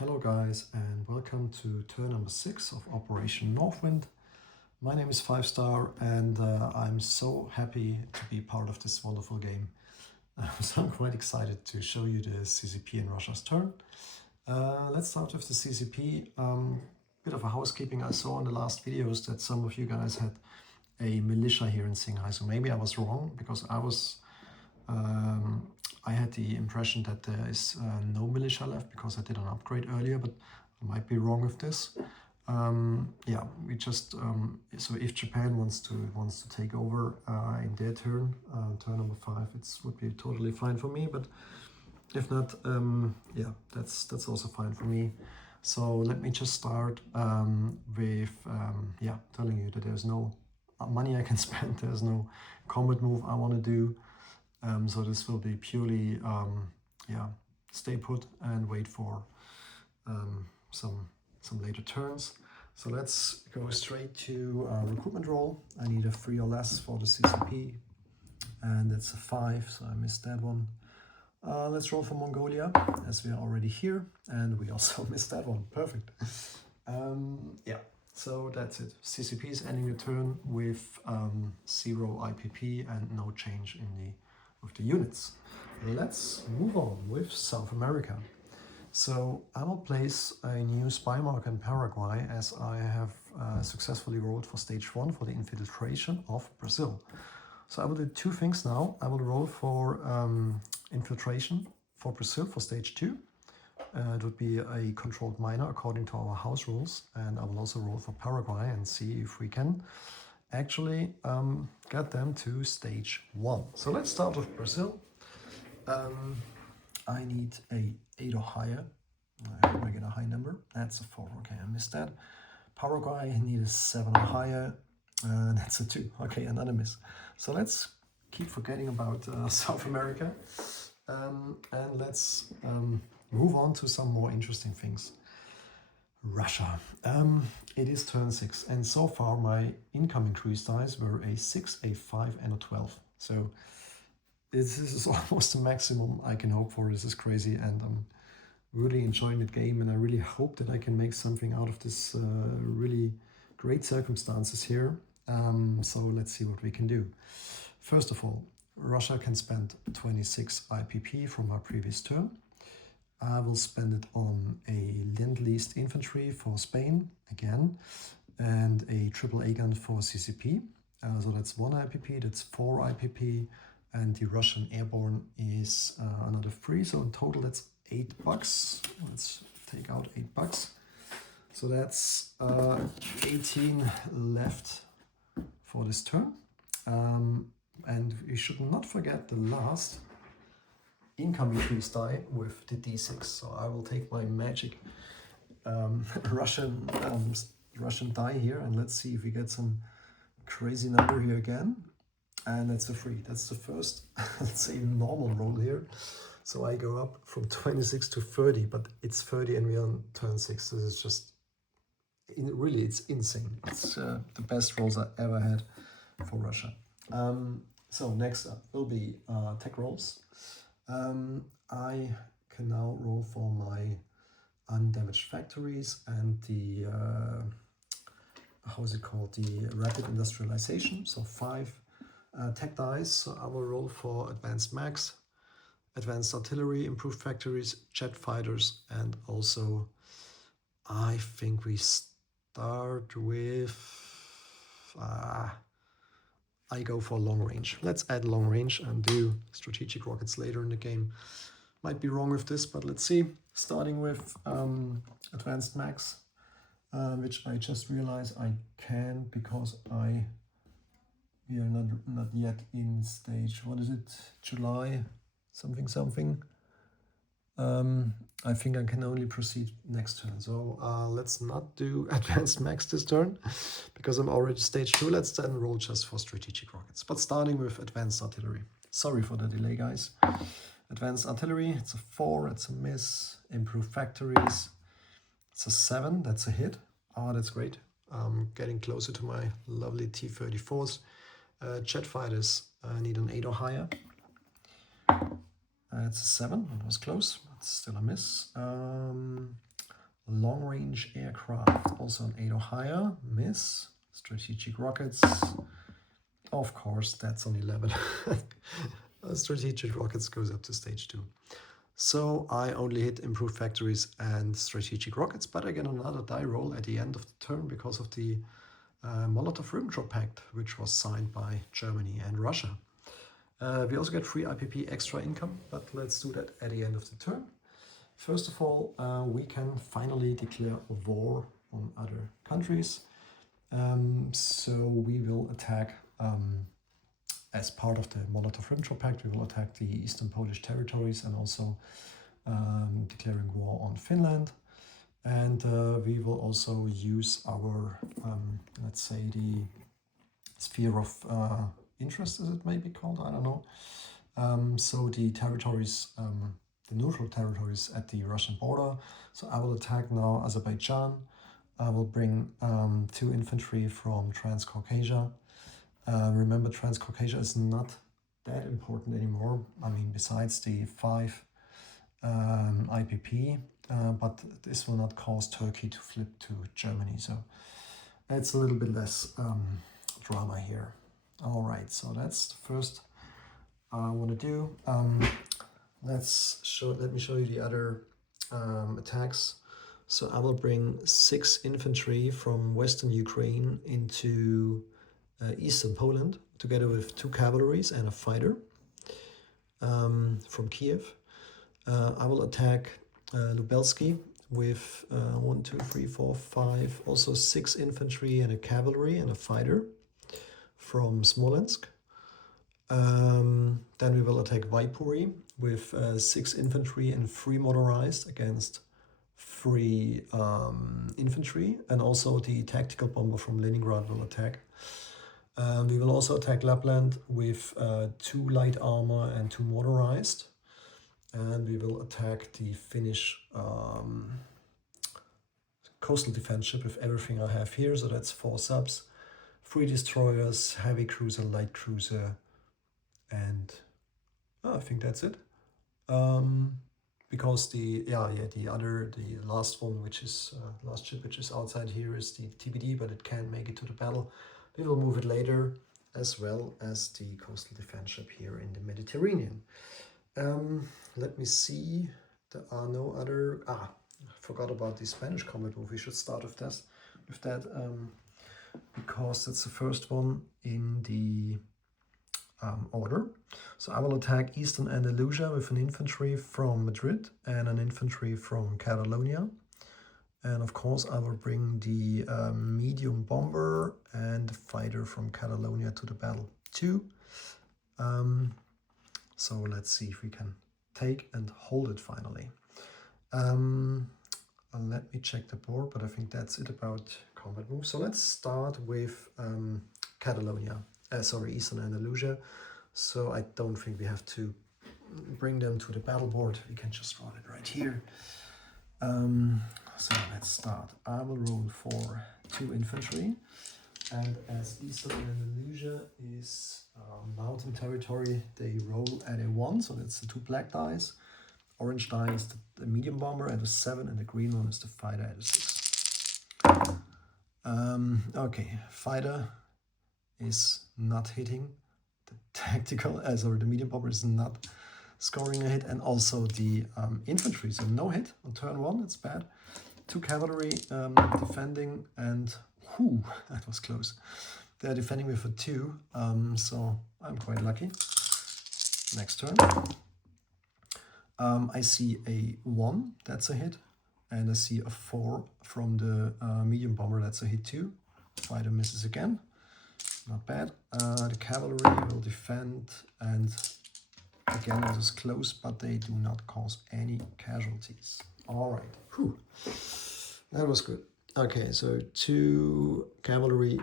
Hello guys, and welcome to turn number 6 of Operation Northwind. My name is 5-Star and I'm so happy to be part of this wonderful game. So I'm quite excited to show you the CCP in Russia's turn. Let's start with the CCP. Bit of a housekeeping. I saw in the last videos that some of you guys had a militia here in Shanghai, so maybe I was wrong because I had the impression that there is no militia left because I did an upgrade earlier, but I might be wrong with this. Yeah, we just so if Japan wants to take over in their turn, turn number 5, it would be totally fine for me. But if not, yeah, that's also fine for me. So let me just start with yeah, telling you that there's no money I can spend. There's no combat move I want to do. So this will be purely, yeah, stay put and wait for some later turns. So let's go straight to recruitment roll. I need a 3 or less for the CCP, and it's a 5, so I missed that one. Let's roll for Mongolia, as we are already here, and we also missed that one. Perfect. Yeah, so that's it. CCP is ending the turn with 0 IPP and no change in the units. Let's move on with South America. So I will place a new spy marker in Paraguay as I have successfully rolled for stage 1 for the infiltration of Brazil. So I will do 2 things now. I will roll for infiltration for Brazil for stage 2. It would be a controlled minor according to our house rules, and I will also roll for Paraguay and see if we can actually get them to stage 1. So let's start with Brazil. I need a 8 or higher. I hope I get a high number. That's a 4. Okay, I missed that. Paraguay, I need a 7 or higher. That's a 2. Okay, another miss. So let's keep forgetting about South America. And let's move on to some more interesting things. Russia. It is turn 6, and so far my incoming cruise dice were a 6, a 5, and a 12. So this is almost the maximum I can hope for. This is crazy, and I'm really enjoying the game, and I really hope that I can make something out of this really great circumstances here. So let's see what we can do. First of all, Russia can spend 26 IPP from our previous turn. I will spend it on a Lend-Leased infantry for Spain again, and a AAA gun for CCP. So that's 1 IPP, that's 4 IPP, and the Russian airborne is another 3. So in total that's $8. Let's take out $8. So that's 18 left for this turn. And we should not forget the last incoming freeze die with the D6. So I will take my magic Russian die here, and let's see if we get some crazy number here again. And that's a 3. That's the first, let's say, normal roll here. So I go up from 26 to 30, but it's 30 and we're on turn 6. This is just, really, it's insane. It's the best rolls I ever had for Russia. So next up will be tech rolls. I can now roll for my undamaged factories and the, how is it called, the rapid industrialization. So 5 tech dice. So I will roll for advanced max, advanced artillery, improved factories, jet fighters, and also I think we start with I go for long range. Let's add long range and do strategic rockets later in the game. Might be wrong with this, but let's see. Starting with advanced max, which I just realized I can because we are not yet in stage, what is it, July something. I think I can only proceed next turn. So let's not do advanced max this turn because I'm already stage 2. Let's then roll just for strategic rockets. But starting with advanced artillery. Sorry for the delay, guys. Advanced artillery, it's a 4, it's a miss. Improved factories, it's a 7, that's a hit. Oh, that's great. Getting closer to my lovely T-34s. Jet fighters, I need an 8 or higher. It's a 7, it was close, but still a miss. long-range aircraft, also an 8 or higher, miss. Strategic rockets, of course, that's on 11. Strategic rockets goes up to stage 2. So I only hit improved factories and strategic rockets, but I get another die roll at the end of the turn because of the Molotov-Ribbentrop Pact, which was signed by Germany and Russia. We also get free IPP extra income, but let's do that at the end of the turn. First of all, we can finally declare war on other countries. So we will attack, as part of the Molotov-Ribbentrop Pact, we will attack the Eastern Polish territories and also declaring war on Finland. And we will also use our, let's say, the sphere of interest, as it may be called, I don't know. So the territories, the neutral territories at the Russian border. So I will attack now Azerbaijan. I will bring 2 infantry from Transcaucasia. Remember, Transcaucasia is not that important anymore. I mean, besides the 5 IPP, but this will not cause Turkey to flip to Germany. So it's a little bit less drama here. All right, so that's the first I want to do. Let me show you the other attacks. So I will bring 6 infantry from Western Ukraine into Eastern Poland, together with 2 cavalries and a fighter from Kiev. I will attack Lubelsky with 1, 2, 3, 4, 5, also 6 infantry and a cavalry and a fighter from Smolensk. Then we will attack Viipuri with 6 infantry and 3 motorized against 3 infantry, and also the tactical bomber from Leningrad will attack. We will also attack Lapland with 2 light armor and 2 motorized. And we will attack the Finnish coastal defense ship with everything I have here. So that's 4 subs, 3 destroyers, heavy cruiser, light cruiser, and I think that's it. Because the last one, which is last ship which is outside here, is the TBD, but it can't make it to the battle. We will move it later, as well as the coastal defense ship here in the Mediterranean. Let me see. There are no other. I forgot about the Spanish combat move. We should start with that, because that's the first one in the order. So I will attack Eastern Andalusia with an infantry from Madrid and an infantry from Catalonia. And of course, I will bring the medium bomber and the fighter from Catalonia to the battle too. So let's see if we can take and hold it finally. Let me check the board, but I think that's it about combat moves. So let's start with Catalonia. Eastern Andalusia. So I don't think we have to bring them to the battle board. We can just run it right here. So let's start. I will roll for 2 infantry. And as Eastern Andalusia is mountain territory, they roll at a 1. So that's the 2 black dice. Orange die is the medium bomber at a 7, and the green one is the fighter at a 6. Okay, fighter is not hitting. The tactical, the medium bomber is not scoring a hit, and also the infantry, so no hit on turn 1. It's bad. 2 cavalry defending, and that was close. They're defending with a 2, so I'm quite lucky. Next turn. I see a 1, that's a hit, and I see a 4 from the medium bomber, that's a hit too. Fighter misses again, not bad. The cavalry will defend, and again it is close, but they do not cause any casualties. All right, that was good. Okay, so 2 cavalry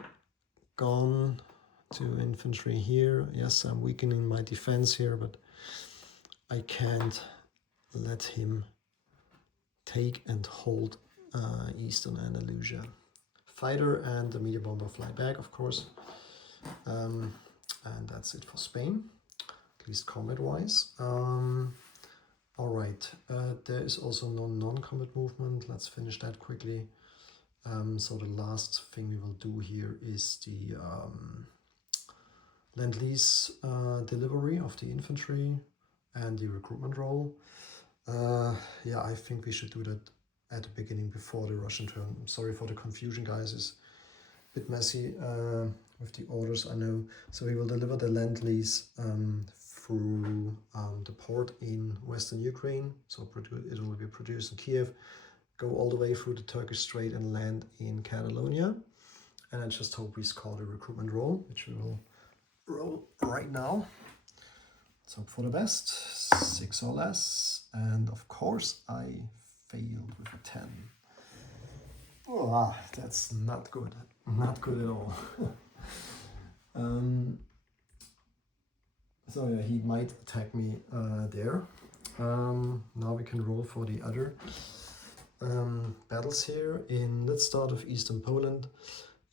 gone, 2 infantry here. Yes, I'm weakening my defense here, but I can't let him take and hold Eastern Andalusia. Fighter and the medium bomber fly back, of course. And that's it for Spain, at least combat-wise. All right, there is also no non-combat movement. Let's finish that quickly. So the last thing we will do here is the Lend-Lease delivery of the infantry and the recruitment roll. Yeah, I think we should do that at the beginning before the Russian turn. I'm sorry for the confusion, guys. It's a bit messy with the orders, I know. So we will deliver the Lend-Lease through the port in Western Ukraine. So it will be produced in Kiev, go all the way through the Turkish Strait and land in Catalonia. And I just hope we score the recruitment roll, which we will roll right now. Let's hope for the best. 6 or less. And of course I failed with a 10. Oh, that's not good. Not good at all. So yeah, he might attack me there. Now we can roll for the other battles here. Let's start with Eastern Poland.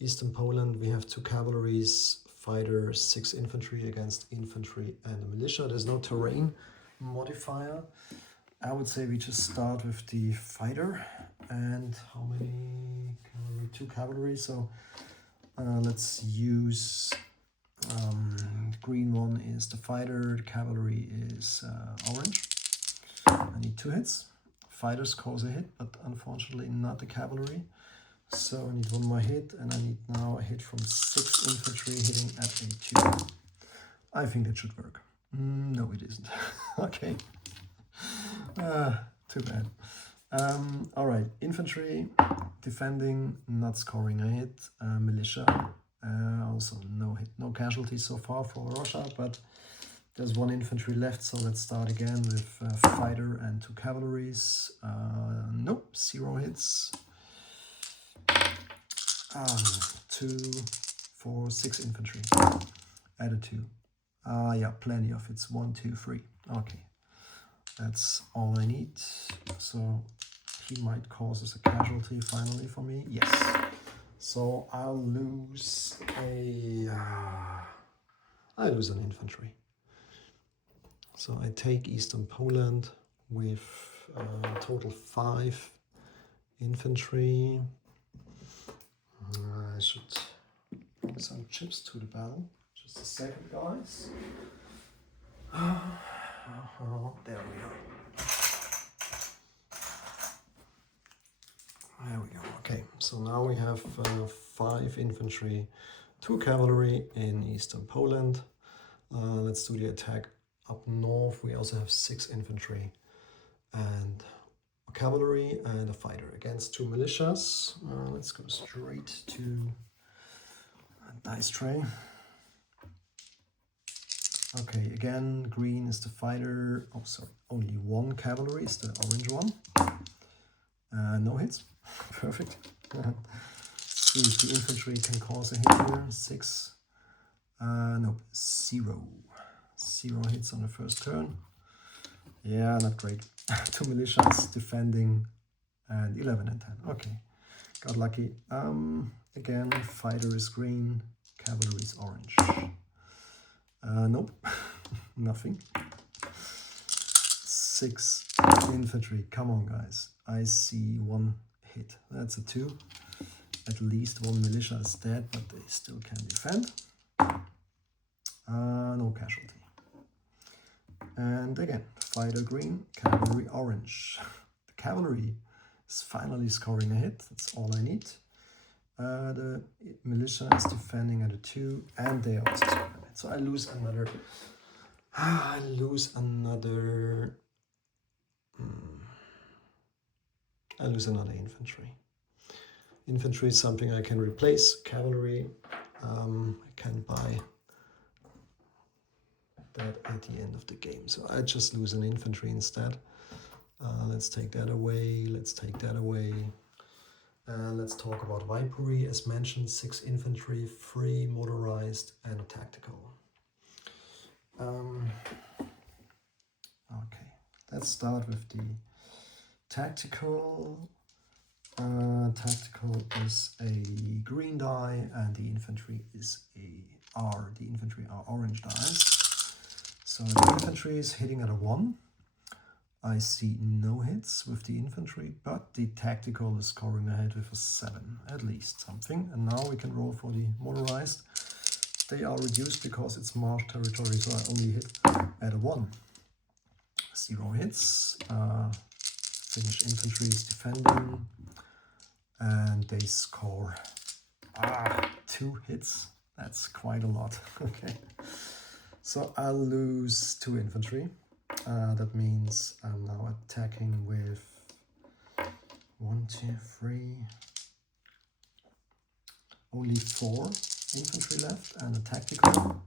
Eastern Poland, we have 2 cavalries, fighter, 6 infantry against infantry and a militia. There's no terrain modifier. I would say we just start with the fighter. And how many cavalry? 2 cavalry. So let's use green one is the fighter, the cavalry is orange. I need 2 hits. Fighter scores a hit, but unfortunately not the cavalry. So I need 1 more hit, and I need now a hit from 6 infantry hitting at a 2. I think it should work. No, it isn't. Okay. Too bad. All right, infantry defending, not scoring a hit. Militia, also no hit, no casualties so far for Russia, but there's 1 infantry left, so let's start again with fighter and 2 cavalries. Nope, 0 hits. 2, 4, 6 infantry. Add a 2. Yeah, plenty of hits. 1, 2, 3. Okay, that's all I need. So he might cause us a casualty finally for me. Yes. So I'll lose an infantry. So I take Eastern Poland with total 5 infantry. I should bring some chips to the battle. Just a second, guys. There we go. There we go. Okay, so now we have 5 infantry, 2 cavalry in Eastern Poland. Let's do the attack up north. We also have 6 infantry and a cavalry and a fighter against 2 militias. Let's go straight to dice tray. Okay, again, green is the fighter. Oh, sorry, only 1 cavalry is the orange one. No hits. Perfect. See if the infantry can cause a hit here. 6. Nope, 0. 0 hits on the first turn. Yeah, not great. 2 militias defending and 11 and 10. Okay, got lucky. Again, fighter is green, cavalry is orange. Nope, nothing. 6 infantry. Come on, guys. I see 1 hit. That's a 2. At least 1 militia is dead, but they still can defend. No casualty. And again, fighter green, cavalry orange. The cavalry is finally scoring a hit. That's all I need. The militia is defending at a 2, and they are also scoring a hit. So I lose another. I lose another infantry. Infantry is something I can replace. Cavalry, I can buy that at the end of the game. So I just lose an infantry instead. Let's take that away. Let's take that away. Let's talk about Vipery. As mentioned, 6 infantry, 3 motorized and a tactical. Okay, let's start with the tactical. Tactical is a green die and the infantry is a R. The infantry are orange dice. So the infantry is hitting at a 1. I see no hits with the infantry, but the tactical is scoring ahead with a 7, at least something. And now we can roll for the motorized. They are reduced because it's marsh territory, so I only hit at a 1. 0 hits. Finnish infantry is defending, and they score 2 hits. That's quite a lot. Okay, so I'll lose 2 infantry. That means I'm now attacking with 1, 2, 3, only 4 infantry left, and a tactical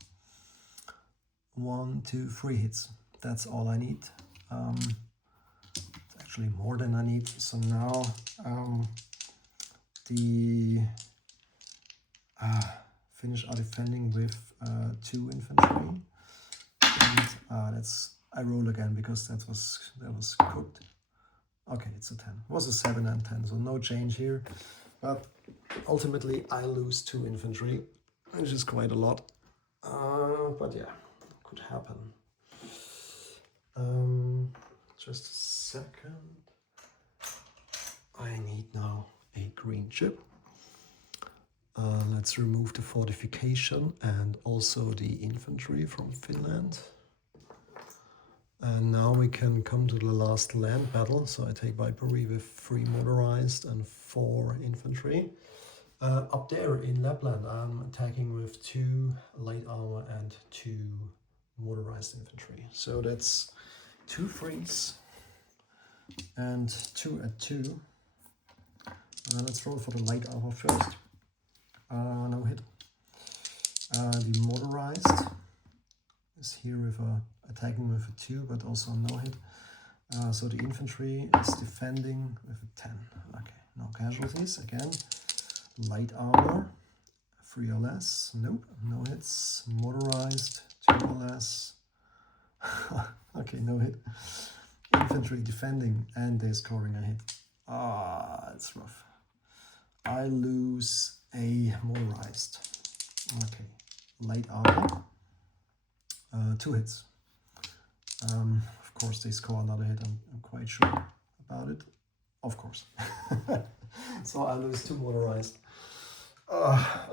1, 2, 3 hits. That's all I need. It's actually more than I need. So now the Finnish are defending with 2 infantry, and that's. I roll again because that was cooked. Okay, it's a 10. It was a 7 and 10, so no change here. But ultimately, I lose 2 infantry, which is quite a lot. But yeah, could happen. Just a second. I need now a green chip. Let's remove the fortification and also the infantry from Finland. And now we can come to the last land battle. So I take Vipery with 3 motorized and 4 infantry. Up there in Lapland, I'm attacking with 2 light armor and 2 motorized infantry. So that's 2 frees and 2 at 2. Let's roll for the light armor first. No hit. The motorized is here with attacking with a 2, but also no hit. So the infantry is defending with a 10. Okay, no casualties. Again, light armor, 3 or less. Nope, no hits. Motorized, 2 or less. Okay, no hit. Infantry defending, and they're scoring a hit. It's rough. I lose a motorized. Okay, light armor, 2 hits. Of course, they score another hit. I'm quite sure about it. Of course. So I lose 2 motorized.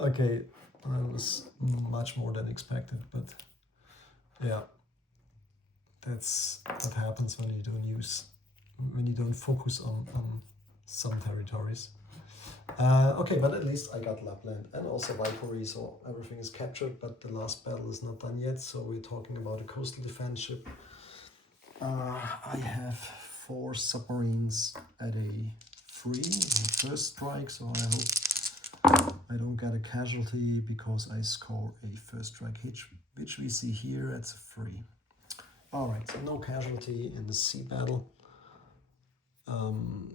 Okay, that was much more than expected, but yeah, that's what happens when you don't focus on some territories. Okay, but at least I got Lapland and also Vipery, so everything is captured, but the last battle is not done yet, so we're talking about a coastal defense ship. I have 4 submarines at a 3 first strike, so I hope I don't get a casualty because I score a first strike hit, which we see here, it's a 3. Alright, so no casualty in the sea battle.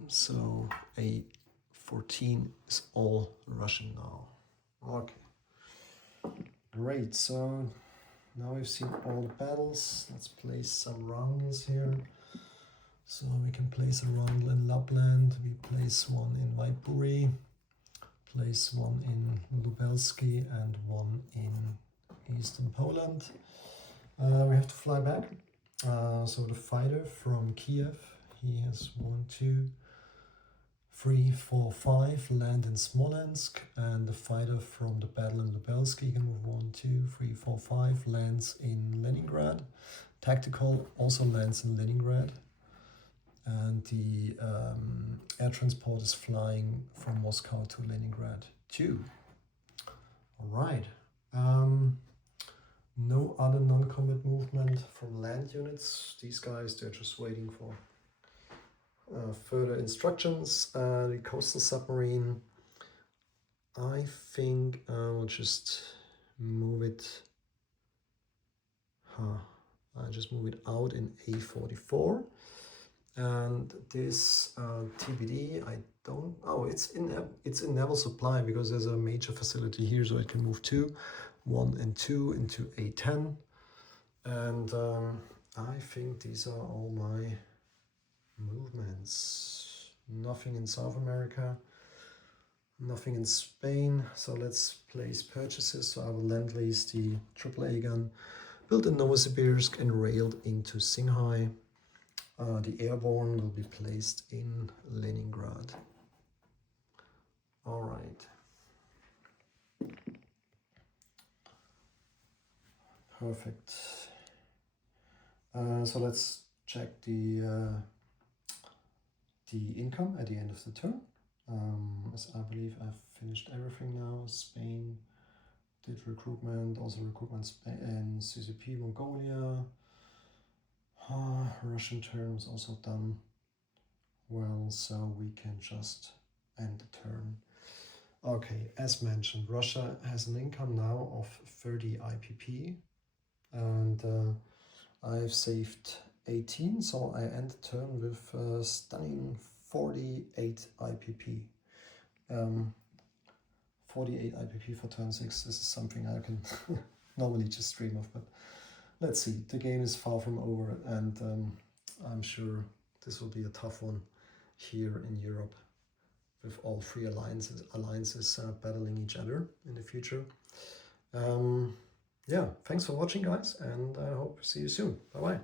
So a 14 is all Russian now. Okay, great. So now we've seen all the battles. Let's place some roundels here. So we can place a roundel in Lapland. We place one in Vipery, place one in Lubelski, and one in eastern Poland. We have to fly back. So the fighter from Kiev, he has 1, 2, 3, 4, 5 land in Smolensk, and the fighter from the battle in Lubelski can move 1, 2, 3, 4, 5 lands in Leningrad. Tactical also lands in Leningrad, and the air transport is flying from Moscow to Leningrad too. All right. No other non-combat movement from land units. These guys, they're just waiting for further instructions. The coastal submarine, I think I'll just move it. I just move it out in A44. And this TBD, I don't. Oh, it's in naval supply because there's a major facility here, so it can move 2, 1 and 2 into A10. And I think these are all my movements. Nothing in South America, nothing in Spain. So let's place purchases. So I will lend lease the AAA gun, built in Novosibirsk and railed into Shanghai. The airborne will be placed in Leningrad. All right. Perfect. So let's check the income at the end of the turn. As I believe I've finished everything now. Spain did recruitment, also recruitment in CCP Mongolia. Russian turn was also done well, so we can just end the turn. Okay, as mentioned, Russia has an income now of 30 IPP, and I've saved 18, so I end the turn with a stunning 48 IPP. 48 IPP for turn 6, this is something I can normally just dream of, but let's see. The game is far from over, and I'm sure this will be a tough one here in Europe, with all three alliances battling each other in the future. Yeah, thanks for watching, guys, and I hope to see you soon. Bye-bye.